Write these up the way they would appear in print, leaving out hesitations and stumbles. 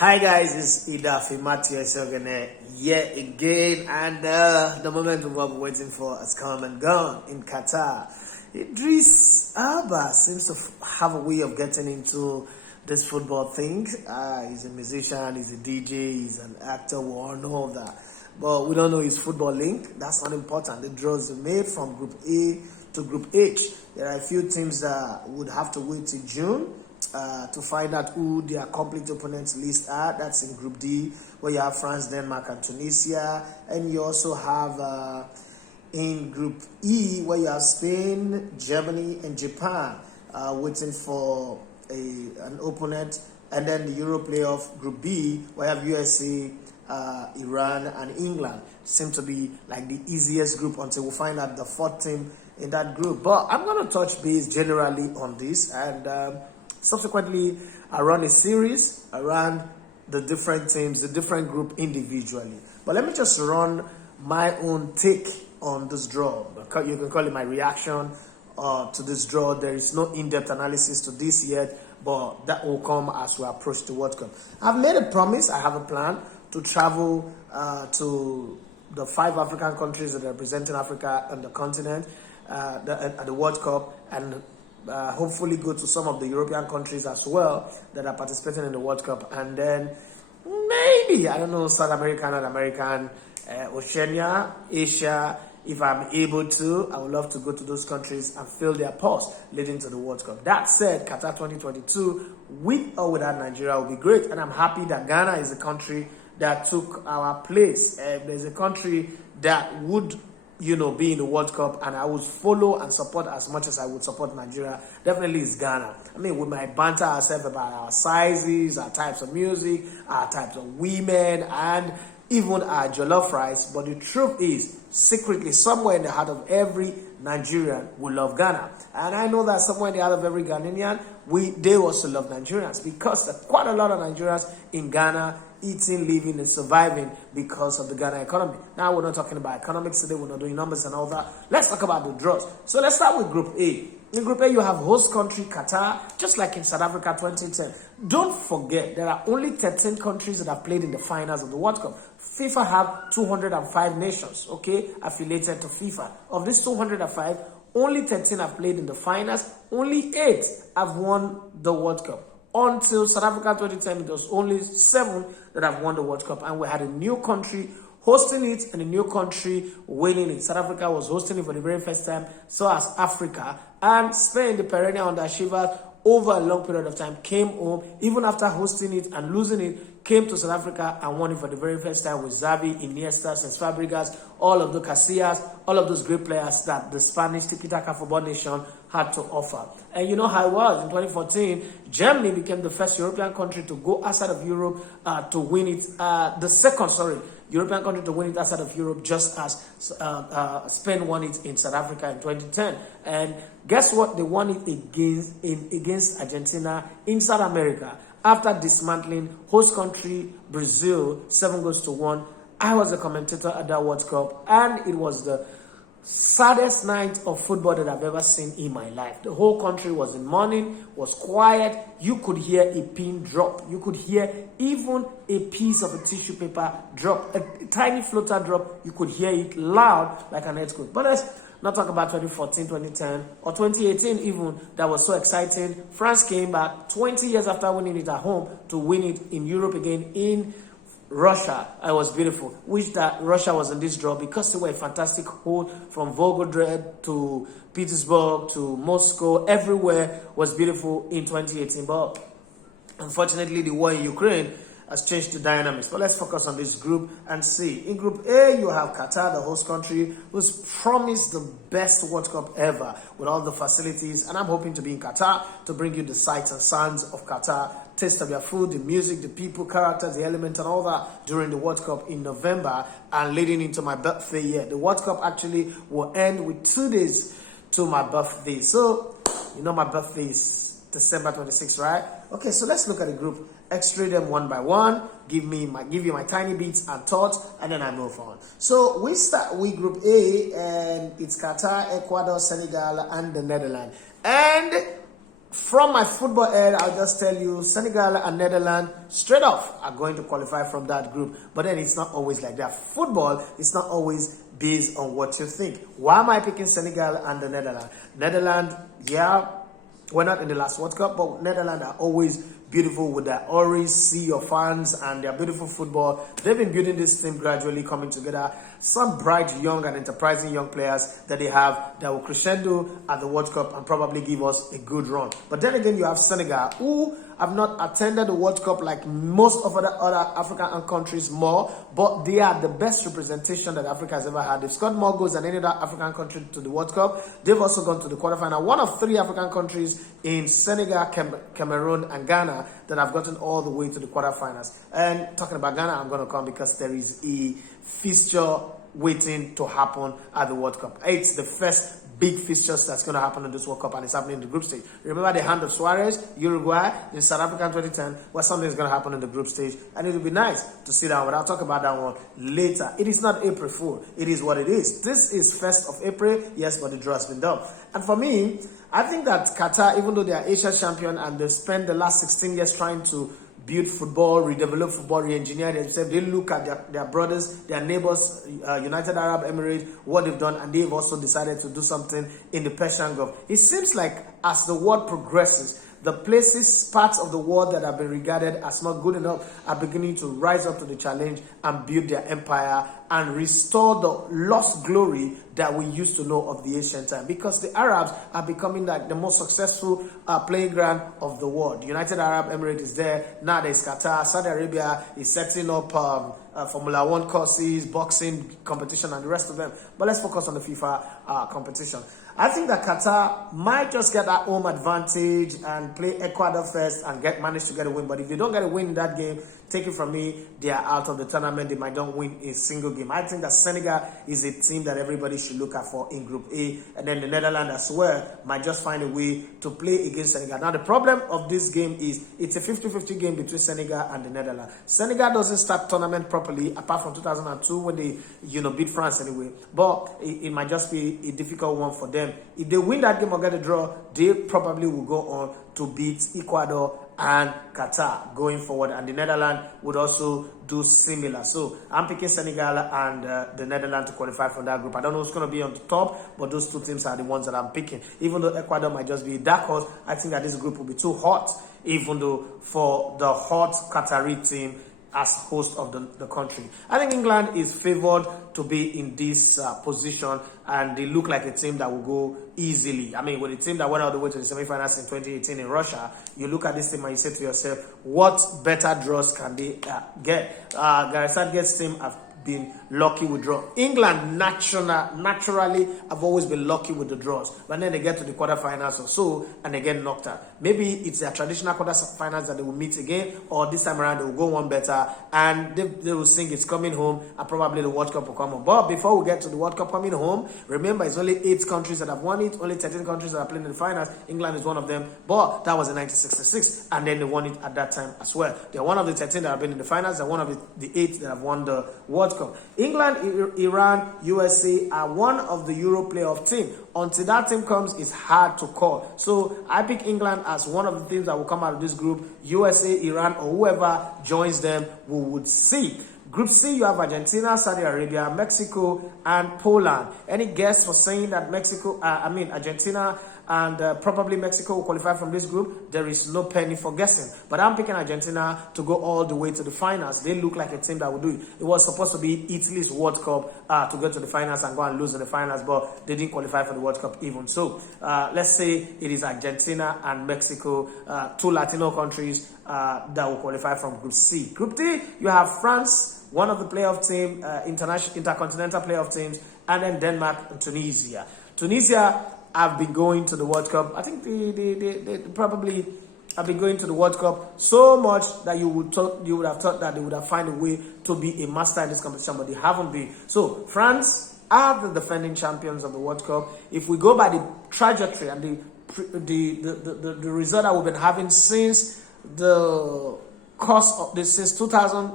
Hi guys, it's Idafi Matthew Sogene yet again, and the moment we've been waiting for has come and gone in Qatar. Idris Alba seems to have a way of getting into this football thing. He's a musician, he's a DJ, he's an actor, we all know that. But we don't know his football link. That's not important. The draws are made from Group A to Group H. There are a few teams that would have to wait till June to find out who their complete opponents list are. That's in Group D, where you have France, Denmark, and Tunisia. And you also have in Group E, where you have Spain, Germany, and Japan waiting for an opponent. And then the Euro playoff Group B, where you have USA, Iran, and England. Seem to be like the easiest group until we find out the fourth team in that group. But I'm going to touch base generally on this, and subsequently I run a series around the different teams, the different group individually. But let me just run my own take on this draw. You can call it my reaction to this draw. There is no in-depth analysis to this yet, but that will come as we approach the World Cup. I've made a promise, I have a plan to travel to the 5 African countries that are representing Africa on the continent at the World Cup, and hopefully go to some of the European countries as well that are participating in the World Cup, and then maybe, I don't know, South American and American, Oceania, Asia. If I'm able to, I would love to go to those countries and fill their pulse leading to the World Cup. That said, Qatar 2022, with or without Nigeria, will be great, and I'm happy that Ghana is a country that took our place. There's a country that would be in the World Cup, and I would follow and support as much as I would support Nigeria. Definitely is Ghana. I mean, we might banter ourselves about our sizes, our types of music, our types of women, and even our jollof rice. But the truth is, secretly, somewhere in the heart of every Nigerian will love Ghana. And I know that somewhere in the heart of every Ghanaian, they also love Nigerians, because there are quite a lot of Nigerians in Ghana eating, living, and surviving because of the Ghana economy. Now, we're not talking about economics today, we're not doing numbers and all that. Let's talk about the draws. So let's start with Group A. In Group A, you have host country Qatar, just like in South Africa 2010. Don't forget, there are only 13 countries that have played in the finals of the World Cup. FIFA have 205 nations, affiliated to FIFA. Of these 205, only 13 have played in the finals. Only 8 have won the World Cup. Until South Africa 2010, it was only 7 that have won the World Cup. And we had a new country hosting it and a new country winning it. South Africa was hosting it for the very first time, so as Africa. And Spain, the perennial underachievers, over a long period of time, came home, even after hosting it and losing it, came to South Africa and won it for the very first time with Xavi, Iniesta, Cesc Fabregas, all of the Casillas, all of those great players that the Spanish tiki-taka football nation had to offer. And you know how it was. In 2014, Germany became the first European country to go outside of Europe to win it. The second European country to win it outside of Europe, just as Spain won it in South Africa in 2010. And guess what? They won it against Argentina in South America after dismantling host country Brazil 7-1. I was a commentator at that World Cup, and it was the saddest night of football that I've ever seen in my life. The whole country was in mourning, was quiet. You could hear a pin drop. You could hear even a piece of a tissue paper drop, a tiny floater drop. You could hear it loud like an earthquake. But let's not talk about 2014, 2010, or 2018 even. That was so exciting. France came back 20 years after winning it at home to win it in Europe again in Russia. It was beautiful. Wish that Russia was in this draw, because they were a fantastic hold from Volgograd to Petersburg to Moscow. Everywhere was beautiful in 2018. But unfortunately, the war in Ukraine has changed the dynamics. But let's focus on this group and see. In Group A, you have Qatar, the host country, who's promised the best World Cup ever with all the facilities. And I'm hoping to be in Qatar to bring you the sights and sounds of Qatar, taste of their food, the music, the people, characters, the elements, and all that during the World Cup in November and leading into my birthday year. The World Cup actually will end with 2 days to my birthday. So, my birthday is December 26th, right? Okay, so let's look at the group. Extract them one by one, give you my tiny bits and thoughts, and then I move on. So we start with Group A, and it's Qatar, Ecuador, Senegal, and the Netherlands. And from my football head, I'll just tell you Senegal and Netherlands straight off are going to qualify from that group. But then it's not always like that. Football is not always based on what you think. Why am I picking Senegal and the Netherlands? Netherlands, yeah, we're not in the last World Cup, but Netherlands are always beautiful with their always see your fans and their beautiful football. They've been building this team gradually coming together. Some bright, young and enterprising young players that they have that will crescendo at the World Cup and probably give us a good run. But then again, you have Senegal, who have not attended the World Cup like most of other African countries more, but they are the best representation that Africa has ever had. They've scored more goals than any other African country to the World Cup. They've also gone to the quarterfinal. One of 3 African countries in Senegal, Cameroon, and Ghana that have gotten all the way to the quarterfinals. And talking about Ghana, I'm going to come because there is a fixture waiting to happen at the World Cup. It's the first big fixtures that's going to happen in this World Cup, and it's happening in the group stage. Remember the hand of Suarez, Uruguay, in South Africa in 2010, where something is going to happen in the group stage, and it will be nice to see that one, but I'll talk about that one later. It is not April Fool. It is what it is. This is 1st of April, yes, but the draw has been done. And for me, I think that Qatar, even though they are Asia champion and they've spent the last 16 years trying to build football, redevelop football, re-engineer themselves. They look at their brothers, their neighbors, United Arab Emirates, what they've done, and they've also decided to do something in the Persian Gulf. It seems like as the world progresses, the parts of the world that have been regarded as not good enough are beginning to rise up to the challenge and build their empire and restore the lost glory that we used to know of the ancient time. Because the Arabs are becoming like the most successful playing ground of the world. The United Arab Emirates is there. Now there's Qatar. Saudi Arabia is setting up Formula 1 courses, boxing competition, and the rest of them. But let's focus on the FIFA competition. I think that Qatar might just get that home advantage and play Ecuador first and manage to get a win. But if they don't get a win in that game, take it from me, they are out of the tournament. They might not win a single game. I think that Senegal is a team that everybody should look out for in Group A. And then the Netherlands as well might just find a way to play against Senegal. Now, the problem of this game is it's a 50-50 game between Senegal and the Netherlands. Senegal doesn't start tournament properly, apart from 2002 when they, beat France anyway. But it might just be a difficult one for them. If they win that game or get a draw, they probably will go on to beat Ecuador and Qatar going forward, and the Netherlands would also do similar. So I'm picking Senegal and the Netherlands to qualify from that group. I don't know who's going to be on the top, but those 2 teams are the ones that I'm picking. Even though Ecuador might just be a dark horse, I think that this group will be too hot, even though for the hot Qatari team as host of the country. I think England is favored to be in this position, and they look like a team that will go easily. I mean, with a team that went all the way to the semifinals in 2018 in Russia, you look at this team and you say to yourself, what better draws can they get? Gareth Southgate's team have been lucky with draw. England naturally have always been lucky with the draws, but then they get to the quarterfinals or so and they get knocked out. Maybe it's their traditional quarterfinals that they will meet again, or this time around they will go one better and they will sing it's coming home, and probably the World Cup will come home. But before we get to the World Cup coming home, remember it's only 8 countries that have won it, only 13 countries that are playing in the finals. England is one of them, but that was in 1966, and then they won it at that time as well. They're one of the 13 that have been in the finals, and one of the 8 that have won the World Cup. England, Iran, USA are one of the Euro playoff team. Until that team comes, it's hard to call. So I pick England as one of the teams that will come out of this group. USA, Iran, or whoever joins them, we would see. Group C, you have Argentina, Saudi Arabia, Mexico, and Poland. Any guess for saying that Argentina and probably Mexico will qualify from this group? There is no penny for guessing. But I'm picking Argentina to go all the way to the finals. They look like a team that will do it. It was supposed to be Italy's World Cup to go to the finals and go and lose in the finals, but they didn't qualify for the World Cup even so. Let's say it is Argentina and Mexico, 2 Latino countries that will qualify from Group C. Group D, you have France, one of the playoff team, intercontinental playoff teams, and then Denmark and Tunisia. Tunisia have been going to the World Cup. I think they probably have been going to the World Cup so much that you would have thought that they would have found a way to be a master in this competition, but they haven't been. So France are the defending champions of the World Cup. If we go by the trajectory and the result that we've been having since the course of this, since 2000.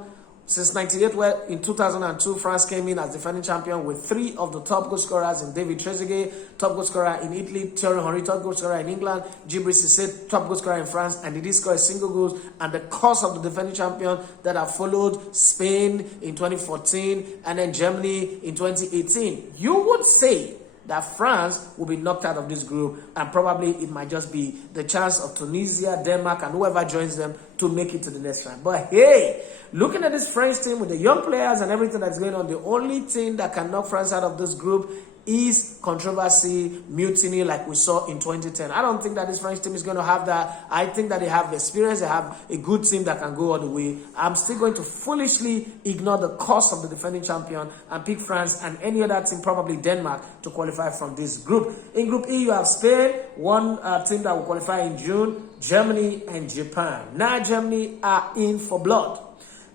Since 98, where in 2002, France came in as defending champion with 3 of the top goal scorers in David Trezeguet, top goal scorer in Italy, Thierry Henry, top goal scorer in England, Djibril Cissé, top goal scorer in France, and he did score a single goal. And the course of the defending champion that have followed Spain in 2014 and then Germany in 2018, you would say that France will be knocked out of this group, and probably it might just be the chance of Tunisia, Denmark, and whoever joins them to make it to the next round. But hey, looking at this French team with the young players and everything that's going on, the only thing that can knock France out of this group is controversy, mutiny, like we saw in 2010. I don't think that this French team is going to have that. I think that they have experience, they have a good team that can go all the way. I'm still going to foolishly ignore the cost of the defending champion and pick France and any other team, probably Denmark, to qualify from this group. In Group E, you have Spain, one team that will qualify in June, Germany and Japan. Now Germany are in for blood.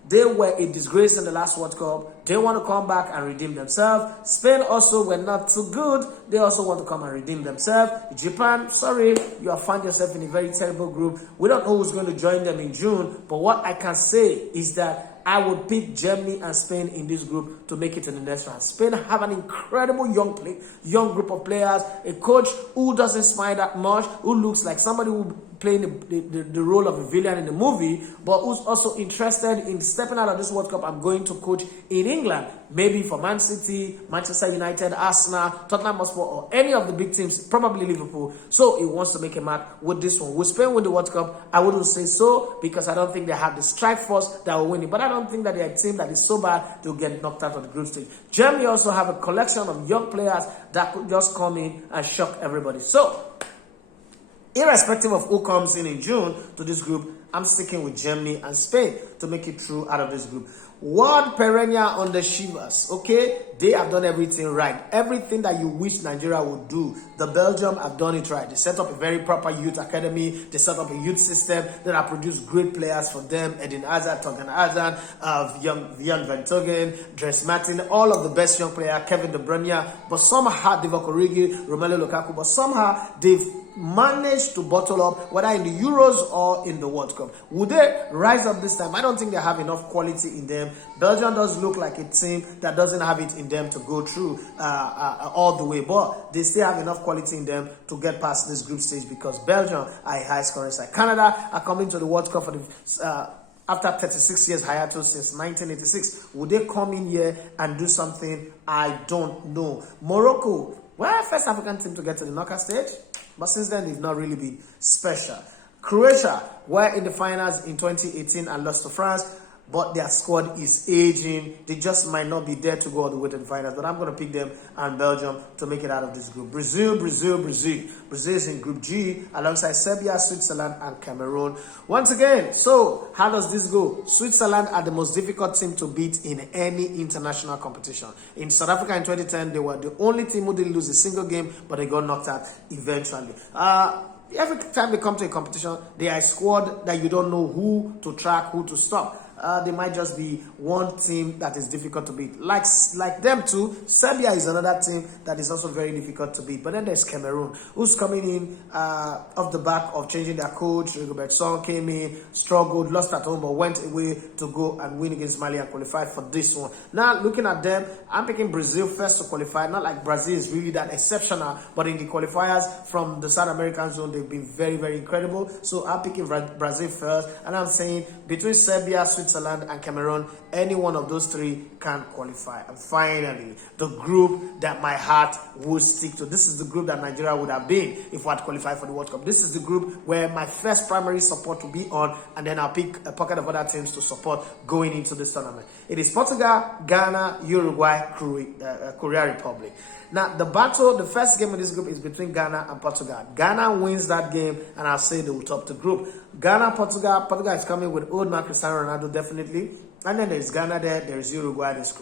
They were a disgrace in the last World Cup. They want to come back and redeem themselves. Spain also were not too good. They also want to come and redeem themselves. Japan, sorry, you have found yourself in a very terrible group. We don't know who's going to join them in June. But what I can say is that I would pick Germany and Spain in this group to make it in the next round. Spain have an incredible young group of players. A coach who doesn't smile that much, who looks like somebody who playing the role of a villain in the movie, but who's also interested in stepping out of this World Cup and going to coach in England, maybe for Man City, Manchester United, Arsenal, Tottenham Hotspur, or any of the big teams, probably Liverpool. So he wants to make a mark with this one. Will Spain win the World Cup? I wouldn't say so, because I don't think they have the strike force that will win it. But I don't think that they're a team that is so bad they'll get knocked out of the group stage. Germany also have a collection of young players that could just come in and shock everybody. So, irrespective of who comes in June to this group, I'm sticking with Germany and Spain to make it through out of this group. World perennial on the Shivas, okay? They have done everything right. Everything that you wish Nigeria would do, the Belgium have done it right. They set up a very proper youth academy. They set up a youth system that have produced great players for them. Eden Hazard, Torgan Hazard, Jan Van Toghen, Dries Martin, all of the best young players, Kevin De Bruyne. But somehow, Divock Origi, Romelu Lukaku, but somehow they've managed to bottle up, whether in the Euros or in the World Cup. Would they rise up this time? I don't think they have enough quality in them. Belgium does look like a team that doesn't have it in them to go through all the way, but they still have enough quality in them to get past this group stage, because Belgium are a high scoring side. Canada are coming to the World Cup for the after 36 years hiatus since 1986. Would they come in here and do something? I don't know. Morocco, well, first African team to get to the knockout stage, but since then they've not really been special. Croatia were in the finals in 2018 and lost to France, but their squad is aging. They just might not be there to go all the way to the finals, but I'm going to pick them and Belgium to make it out of this group. Brazil. Brazil is in Group G alongside Serbia, Switzerland, and Cameroon. Once again, so how does this go? Switzerland are the most difficult team to beat in any international competition. In South Africa in 2010, they were the only team who didn't lose a single game, but they got knocked out eventually. Every time they come to a competition, they are a squad that you don't know who to track, who to stop. They might just be one team that is difficult to beat. Like them too, Serbia is another team that is also very difficult to beat. But then there's Cameroon, who's coming in off the back of changing their coach. Rigobert Song came in, struggled, lost at home, but went away to go and win against Mali and qualify for this one. Now, looking at them, I'm picking Brazil first to qualify. Not like Brazil is really that exceptional, but in the qualifiers from the South American zone, they've been very, very incredible. So I'm picking Brazil first, and I'm saying between Serbia, Switzerland, and Cameroon, any one of those three can qualify. And finally, the group that my heart would stick to. This is the group that Nigeria would have been if we had qualified for the World Cup. This is the group where my first primary support will be on, and then I'll pick a pocket of other teams to support going into this tournament. It is Portugal, Ghana, Uruguay, Korea Republic. Now, the first game in this group is between Ghana and Portugal. Ghana wins that game, and I'll say they will top the group. Ghana, Portugal. Portugal is coming with old man Cristiano Ronaldo, definitely. And then there's Ghana there's Uruguay, there's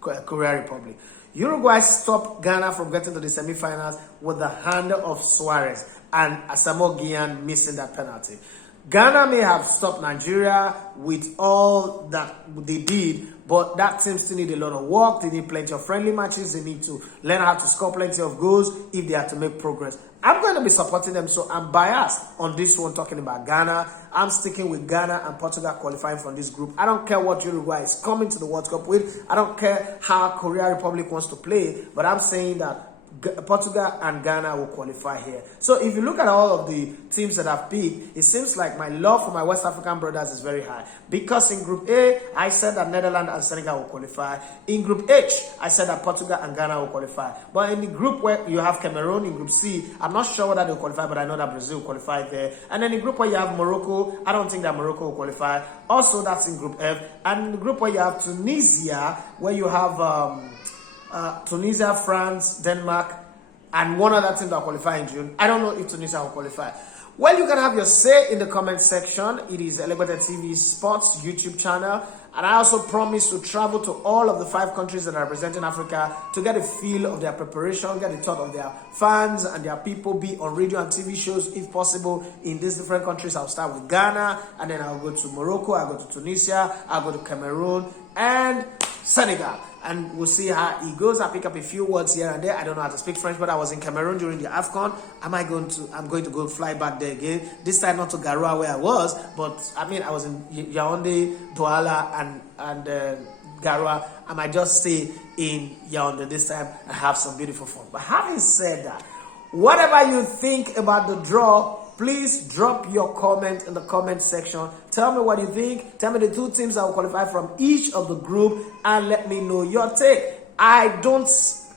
Korea Republic. Uruguay stopped Ghana from getting to the semifinals with the hand of Suarez and Asamoah Gyan missing that penalty. Ghana may have stopped Nigeria with all that they did, but that team still need a lot of work. They need plenty of friendly matches. They need to learn how to score plenty of goals if they are to make progress. I'm going to be supporting them, so I'm biased on this one talking about Ghana. I'm sticking with Ghana and Portugal qualifying from this group. I don't care what Uruguay is coming to the World Cup with. I don't care how Korea Republic wants to play, but I'm saying that Portugal and Ghana will qualify here. So if you look at all of the teams that I've picked, it seems like my love for my West African brothers is very high. Because in Group A, I said that Netherlands and Senegal will qualify. In Group H, I said that Portugal and Ghana will qualify. But in the group where you have Cameroon, in Group C, I'm not sure whether they'll qualify, but I know that Brazil will qualify there. And then in the group where you have Morocco, I don't think that Morocco will qualify. Also, that's in Group F. And in the group where you have Tunisia, where you have Tunisia, France, Denmark, and one other team that will qualify in June. I don't know if Tunisia will qualify. Well, you can have your say in the comment section. It is Elevated TV Sports YouTube channel. And I also promise to travel to all of the 5 countries that are representing Africa to get a feel of their preparation, get a thought of their fans and their people, be on radio and TV shows if possible in these different countries. I'll start with Ghana, and then I'll go to Morocco, I'll go to Tunisia, I'll go to Cameroon and Senegal. And we'll see how it goes. I pick up a few words here and there. I don't know how to speak French, but I was in Cameroon during the AFCON. I'm going to go fly back there again. This time not to Garoua where I was, but I mean I was in Yaoundé, Douala, and Garoua. I might just stay in Yaoundé this time and have some beautiful fun. But having said that, whatever you think about the draw, please drop your comment in the comment section. Tell me what you think. Tell me the 2 teams that will qualify from each of the group and let me know your take. I don't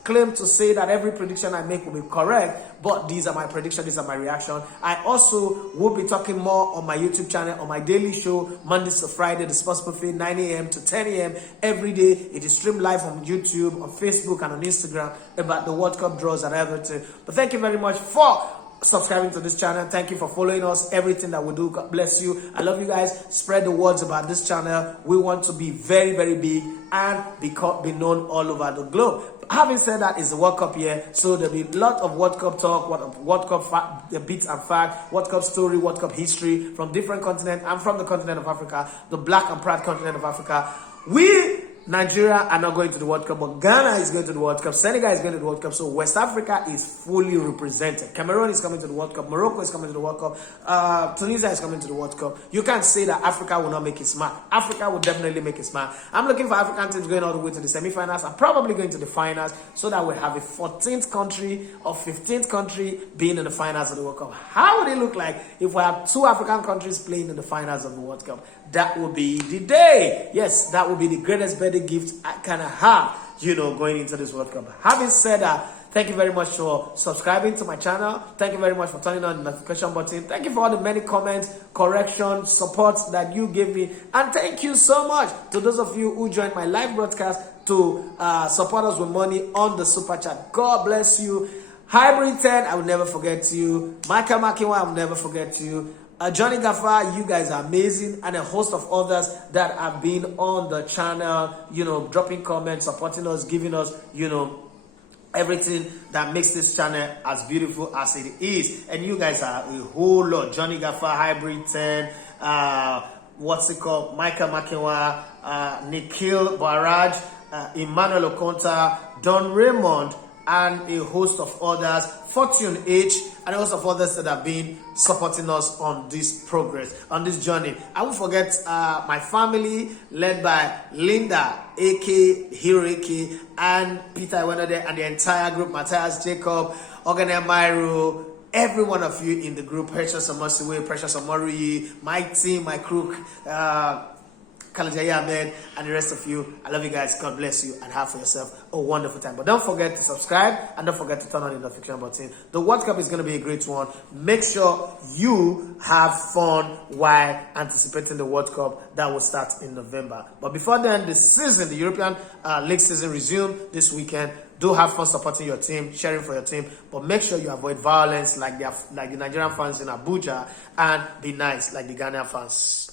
claim to say that every prediction I make will be correct, but these are my predictions, these are my reaction. I also will be talking more on my YouTube channel, on my daily show, Mondays to Friday, the Sports Buffet, 9 a.m. to 10 a.m. every day. It is streamed live on YouTube, on Facebook, and on Instagram about the World Cup draws and everything. But thank you very much for subscribing to this channel. Thank you for following us. Everything that we do, God bless you. I love you guys. Spread the words about this channel. We want to be very, very big and be known all over the globe. Having said that, it's the World Cup year, so there'll be a lot of World Cup talk, World Cup bits and fact, World Cup story, World Cup history from different continents. I'm from the continent of Africa, the black and proud continent of Africa. Nigeria are not going to the World Cup, but Ghana is going to the World Cup. Senegal is going to the World Cup, so West Africa is fully represented. Cameroon is coming to the World Cup. Morocco is coming to the World Cup. Tunisia is coming to the World Cup. You can't say that Africa will not make its mark. Africa will definitely make its mark. I'm looking for African teams going all the way to the semi-finals. I'm probably going to the finals so that we have a 14th country or 15th country being in the finals of the World Cup. How would it look like if we have 2 African countries playing in the finals of the World Cup? That would be the day. Yes, that would be the greatest birthday gift I can have, going into this World Cup. Having said that, thank you very much for subscribing to my channel. Thank you very much for turning on the notification button. Thank you for all the many comments, corrections, support that you gave me. And thank you so much to those of you who joined my live broadcast to support us with money on the Super Chat. God bless you. Hybrid 10, I will never forget you. Michael Makiwa, I will never forget you. Johnny Gaffa, you guys are amazing, and a host of others that have been on the channel, dropping comments, supporting us, giving us, everything that makes this channel as beautiful as it is. And you guys are a whole lot. Johnny Gaffa, Hybrid 10, Michael Makiwa, Nikhil Baraj, Emmanuel Okonta, Don Raymond, and a host of others, Fortune H, and a host of others that have been supporting us on this progress, on this journey. I won't forget my family, led by Linda, AK, Hero AK, and Peter Iwenode, and the entire group, Matthias, Jacob, Ogane Myro, every one of you in the group, Precious Amosiwe, Precious Amori, my team, my crew, Kalajaya Ahmed, and the rest of you. I love you guys. God bless you, and have for yourself a wonderful time. But don't forget to subscribe, and don't forget to turn on the notification button. The World Cup is going to be a great one. Make sure you have fun while anticipating the World Cup that will start in November. But before then, the European League season resumes this weekend. Do have fun supporting your team, sharing for your team, but make sure you avoid violence like the Nigerian fans in Abuja, and be nice like the Ghanaian fans.